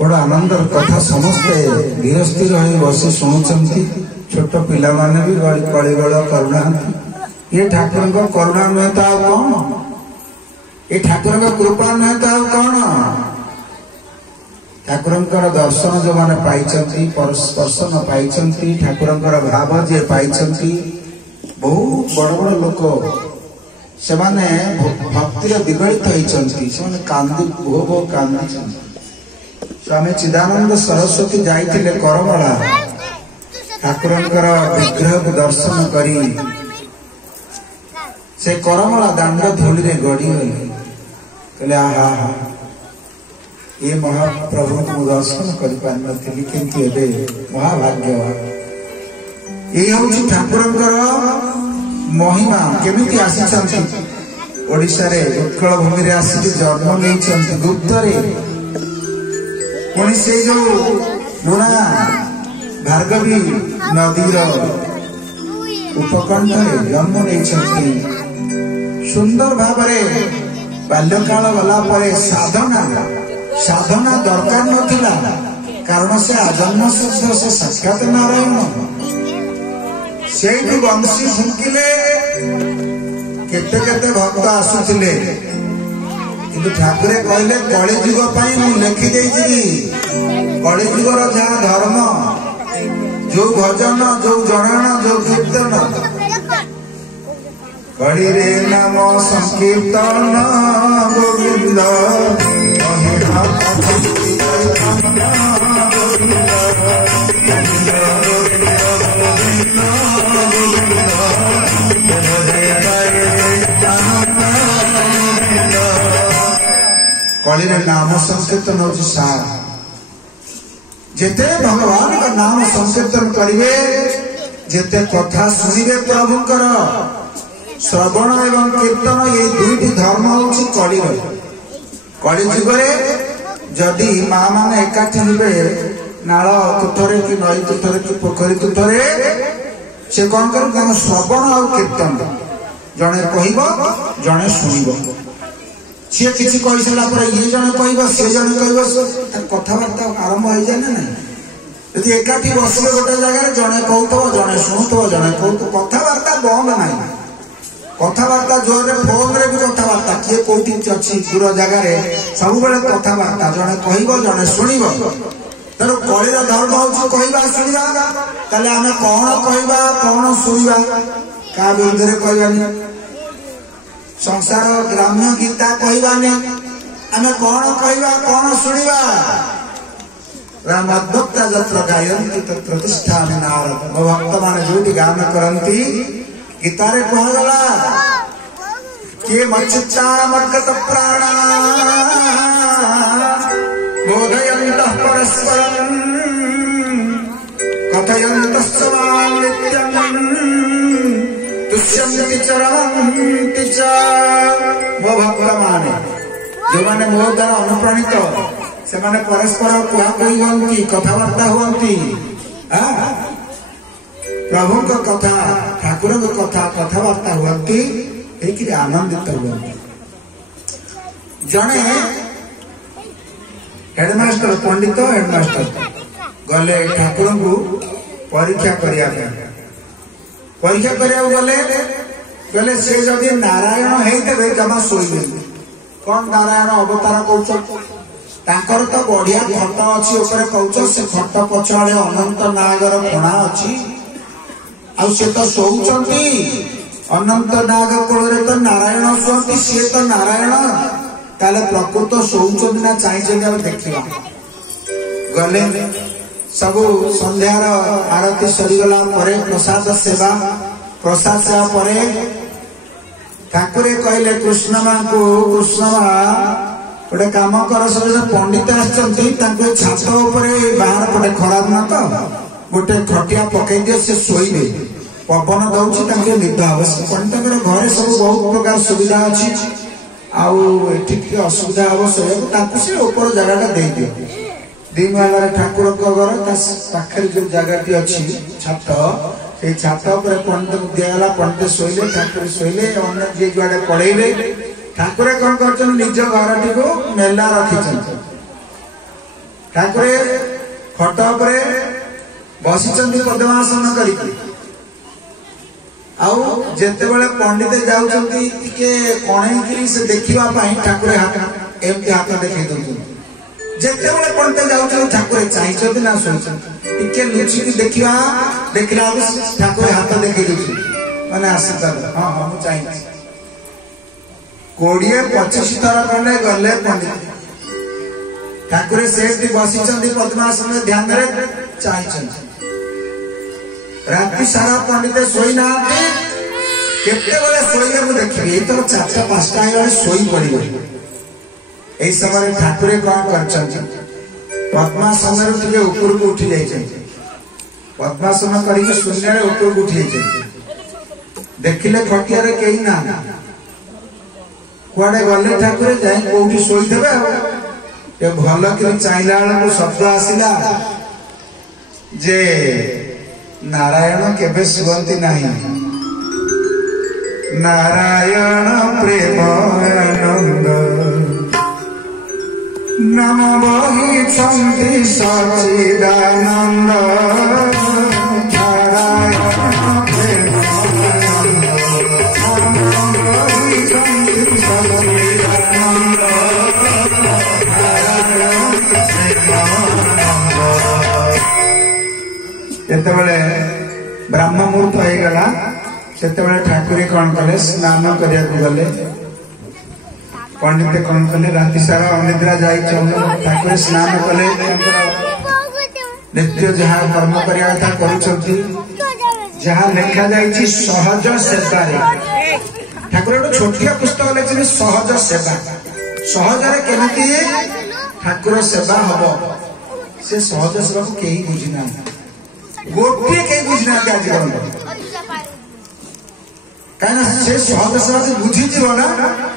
बड़ आनंदर कथा समस्ते धीर स्थिर बसी शुणुंट छोट पिला माने भी कलिगल करुणा ये ठाकुर करुणा नुहे तो कौन ये ठाकुर कृपा नुहे तो कौन ठाकुर दर्शन जो मैंने पाई स्पर्शन पाई ठाकुर भाव जे पाई बहुत बड़ बड़ लोक से भक्तिर विगलित होती कांदी भो भो कांदी स्वामी चिदानंद सरस्वती जाइए करमला ठाकुर विग्रह को दर्शन करी से करमला दांड धूलि रे गड़ी गले कहले आहा हा ये महाप्रभु को दर्शन कर पारि किंतु एबे महाभाग्य ये हूँ ठाकुर महिमा केमिति आसी ओडिशा रे उत्कल भूमि रे आसी जन्म नहीं गुप्त रे पुणी से जो लुणा भार्गवी नदीर उपकंठ जन्म नहीं सुंदर भाव बाल्यकाल गला साधना साधना दरकार नथिला कारण से आजन्म शुद्ध से साक्षात नारायण से बंशी फुंकिले केते केते भक्त आसुथिले किंतु ठाकुर कहले कलिजुग लिखि कलिजुगर जहाँ धर्म जो भजन जो जनाण जो कीर्तन कली रे नाम संकीर्तन गोविंद कली रे नाम संकीर्तन हूँ सार जेते भगवान का नाम संकीर्तन करिवे जेते कथा सुनिवे प्रभुंकर श्रवण एवं कीर्तन ये दुईटी धर्म हूँ कलिजुग जदि माँ मैंने एकाठी हे नाल तुठरे कि नई तुठरे कि पोखरी तुठरे से कौन कर श्रवण और कीर्तन जड़े कह जड़े शुणव सी किसी कही सारा ये जड़े कह सी जड़े कह कथबार्ता आरंभ हो जाए ना यदि एकाठी बसवे गोटे जगह जड़े कहूव जड़े शुणुव जड़े कहूव कथबार्ता बंद ना कथबार्ता जोर फोन रे भी कथबार्ता किए कौटी अच्छी दूर जगार सब कथबार्ता जड़े कह जड़े शुणव तेणु कलिर धर्म हूँ कहवा शुणा ताले आम कौन कहवा कौन शुणा क्या विरुद्ध कहवानी संसार ग्राम्य गीता कहवानी आम कौन कहवा कौन शुणा रामभक्ता जत्र गायन्ति तत्र प्रतिष्ठा नारद भक्त मान जो गान करती गीतारे कहगला के मच्चित्ता मर्गत प्राणा बोधयन्तः परस्परम् कथयन्तश्च मां नित्यम् तुष्यन्ति च रमन्ति च मो भक्तमाने जो माने मो द्वारा अनुप्राणित से माने परस्पर कुहाकुही हुअन्ति कथबार्ता हुअन्ति प्रभु का कथा ठाकुर का कथा कथबार्ता हुअन्ति एक आनंदित हुअन्ति जड़े हेडमास्टर पंडित हेडमास्टर गले ठाकुर को परीक्षा करिया गले गले से जदि नारायण होते जमा शोबे कौन नारायण अवतार कौर तो बढ़िया खट अच्छी कौच से खट पछाड़े अनंत नागर फणा अच्छी आउ तो शोचती अनंत नाग कोल तो नारायण शुअती सी तो नारायण ताले प्रकृत शोचती ना चाहिए देखा गले सब संध्यार आरती सरीगला प्रसाद सेवा पर ठाकुर कहले कृष्ण माँ को कृष्ण माँ गोटे कम कर सब पंडित आसते छात बाहर पटे खराब न तो गोटे खटिया पकई दिए से शोबे पवन दौर निद हम पंडित घरे सब बहुत प्रकार सुविधा अच्छी आठ असुविधा हम शोक जगह दे दिए दी महल ठाकुर घर पाखे जो जगह अच्छी छात से छात पर पंडित दिगला पंडित शोले ठाकुर शोले अन्य जी जुआड़े पढ़े ठाकुर कौन कर निज घर टी मेला रखी ठाकुर खट उपरे बसिचंदी पद्मासन करिक आउ जेतेबेले पंडित जाउचंती टिके कणैकरी से देखिबा पई ठाकुर हाथ एमती हाथ देखै दउचंती जेतेबेले पंडित जाउचंती ठाकुर चाहिचंती ना सोचंती टिके लुचि की देखिबा देखला ठाकुर हाथ देखै दउचंती माने आशीर्वाद हां हां मु चाहि 20-25 थर खंडे गले पंडित ठाकुर सेठी बसिचंती पद्मासन में ध्यान रे चाहिचंती राति सारा पंडित सोई ना केते बेले सोइले मु देखिबी ए तो 4-5 टाइम सोई पड़िबो एई समय ठाकुर कोन करचंती पद्मासन रे टिके ऊपर को उठी जाय छै पद्मासन करी के शून्य रे ऊपर को उठी जाय छै देखिले खटिया रे केही ना कुआडे गले ठाकुर जाय कोठी सोई देबे ए भलो कि चाइला को शब्द आसिला जे नारायण केबे सुगंती नहीं नारायण प्रेम आनंद नम बही छंती सचिदानंद नारायण प्रेम आनंद नम बही छंती सचिदानंद नारायण प्रेम आनंद जेतेबेले ब्राह्म मुहूर्त हो गला सेतेबेले ठाकुर कौन कले स्नान करिया गले पंडित कौन कले राति सारा अनिद्रा जाई ठाकुर स्नान कले नित्य जहा कर्म करिया था करूछंती जहा लिखा जाई सहज सेवा रे ठाकुर एक छोटिया पुस्तक लिखि सहज सेवा सहज रे केमिति ठाकुर सेवा हबो से सहज सेवा को केही बुझिना गोटे कहीं बुझना आज कहीं से सहज सेवा से बुझी ना